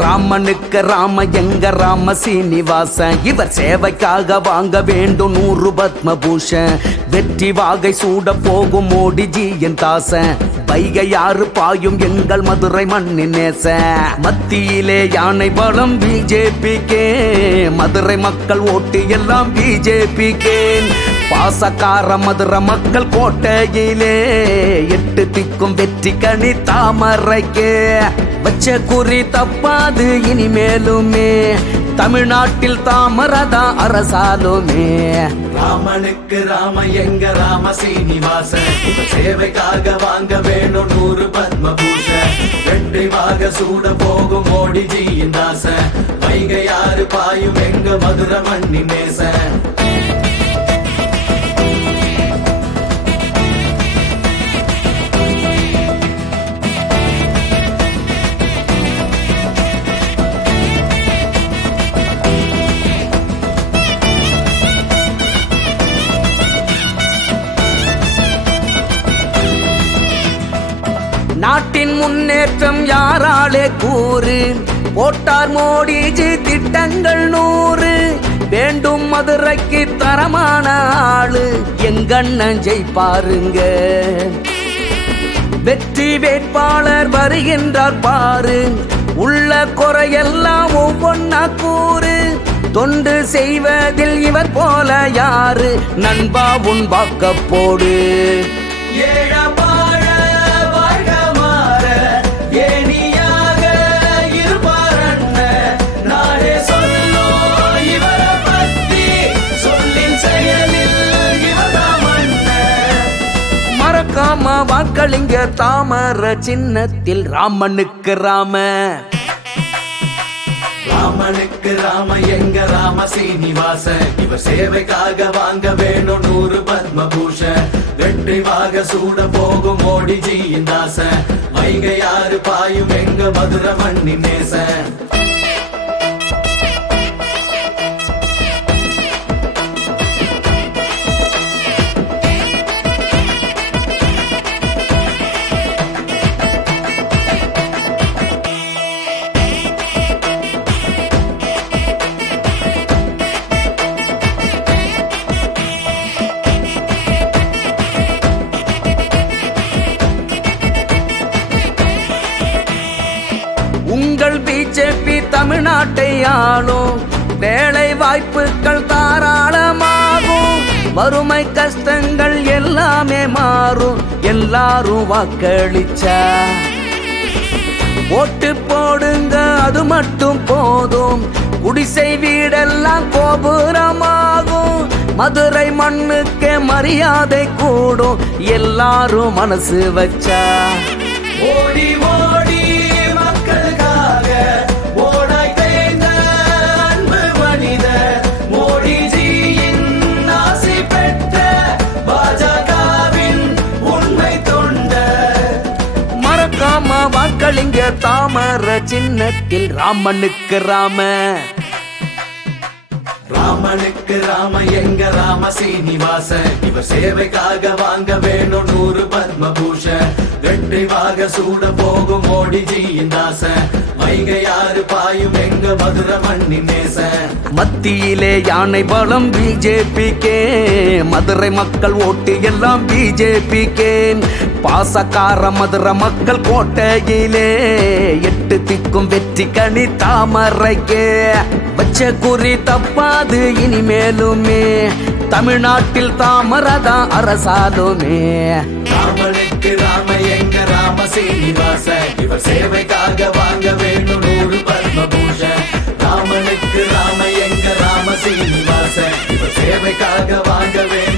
ராமனுக்கு ராம எங்க ராம சீனிவாசன், இவர் சேவைக்காக வாங்க வேண்டும் 100 பத்மபூஷன். வெற்றி வாகை சூட போகும் மோடிஜியின் தாசன், வைகை யாரு பாயும் எங்கள் மதுரை மண்ணின் நேச. மத்தியிலே யானை பலம் பிஜேபிக்கே, மதுரை மக்கள் ஓட்டு எல்லாம் பிஜேபிக்கே. பாசக்கார மதுரை மக்கள் கோட்டையிலே 8 திக்கும் வெற்றி கனி தாமரைக்கே. வச்ச குறி தப்பாது இனிமேலுமே, தமிழ்நாட்டில் தாமரதா அரசாலுமே. ராமனுக்கு ராம எங்க ராம சீனிவாசன், சேவைக்காக வாங்க வேணும் 100 பத்மபூஷன். வெற்றி வாக சூட போகும் மோடிஜியின் தாசன், வைகை யாரு பாயும் எங்க மதுரை மண்ணி நேசன். நாட்டின் முன்னேற்றம் யாராலே கூறு, போட்டார் மோடிஜி திட்டங்கள் 100. வேண்டும் மதுரைக்கு தரமான ஆளு, எங்கண்ணன் ஜெயிப்பாருங்க. வெற்றி வேட்பாளர் வருகின்றார் பாரு, உள்ள குறையெல்லாம் ஒவ்வொன்னா கூறு. தொண்டு செய்வதில் இவர் போல யாரு, நண்பா உன் வாக்க போடு. மறக்காம வாக்களிங்க தாமர சின்னத்தில் ராமனுக்கு ராம. ராமனுக்கு ராம எங்க ராம சீனிவாசன், இவர் சேவைக்காக வாங்க வேணும் 100 பத்மபூஷன். வெற்றி வாக சூட போகும் மோடிஜியின் தாசன், வைகை யாரு பாயும் எங்க மதுரை மண்ணி நேசன். உங்கள் பிஜேபி தமிழ்நாட்டை ஆளும், வேலை வாய்ப்புகள் தாராளமாகும். வறுமை கஷ்டங்கள் எல்லாமே மாறும், எல்லாரும் வாக்களிச்சா. ஓட்டு போடுங்க அது மட்டும் போதும், குடிசை வீடெல்லாம் கோபுரமாகும். மதுரை மண்ணுக்கே மரியாதை கூடும், எல்லாரும் மனசு வச்சா. ஓடி ஓடி மக்களுக்காக ஓடாய் தேய்ந்த அன்பு மனித, மோடிஜியின் ஆசி பெற்ற பாஜகவின் உண்மை தொண்ட. மறக்காம வாக்களிங்க தாமர சின்னத்தில் ராமனுக்கு ராம. ராமனுக்கு ராம எங்க ராம சீனிவாசன், இவர் சேவைக்காக வாங்க வேணும் 100 பத்மபூஷன். வெற்றி வாக சூட போகும் மோடிஜியின் தாசன், வைகை யாரு பாயும் எங்க மதுரை மண்ணி நேசன். மத்தியிலே யானை பலம் பிஜேபிக்கே, மதுரை மக்கள் ஓட்டு எல்லாம் பிஜேபிக்கே. பாசக்கார மதுரை மக்கள் கோட்டையிலே 8 திக்கும் வெற்றி கனி தாமரைக்கே. வச்ச குறி தப்பாது இனிமேலுமே, தமிழ்நாட்டில் தாமரதா அரசாலுமே. ராமனுக்கு ராம எங்க ராம சீனிவாசன், இவர் சேவைக்காக வாங்க வேணும் 100 பத்மபூஷன். ராமனுக்கு ராம எங்க ராம சீனிவாசன், இவர் சேவைக்காக வாங்க வேணும்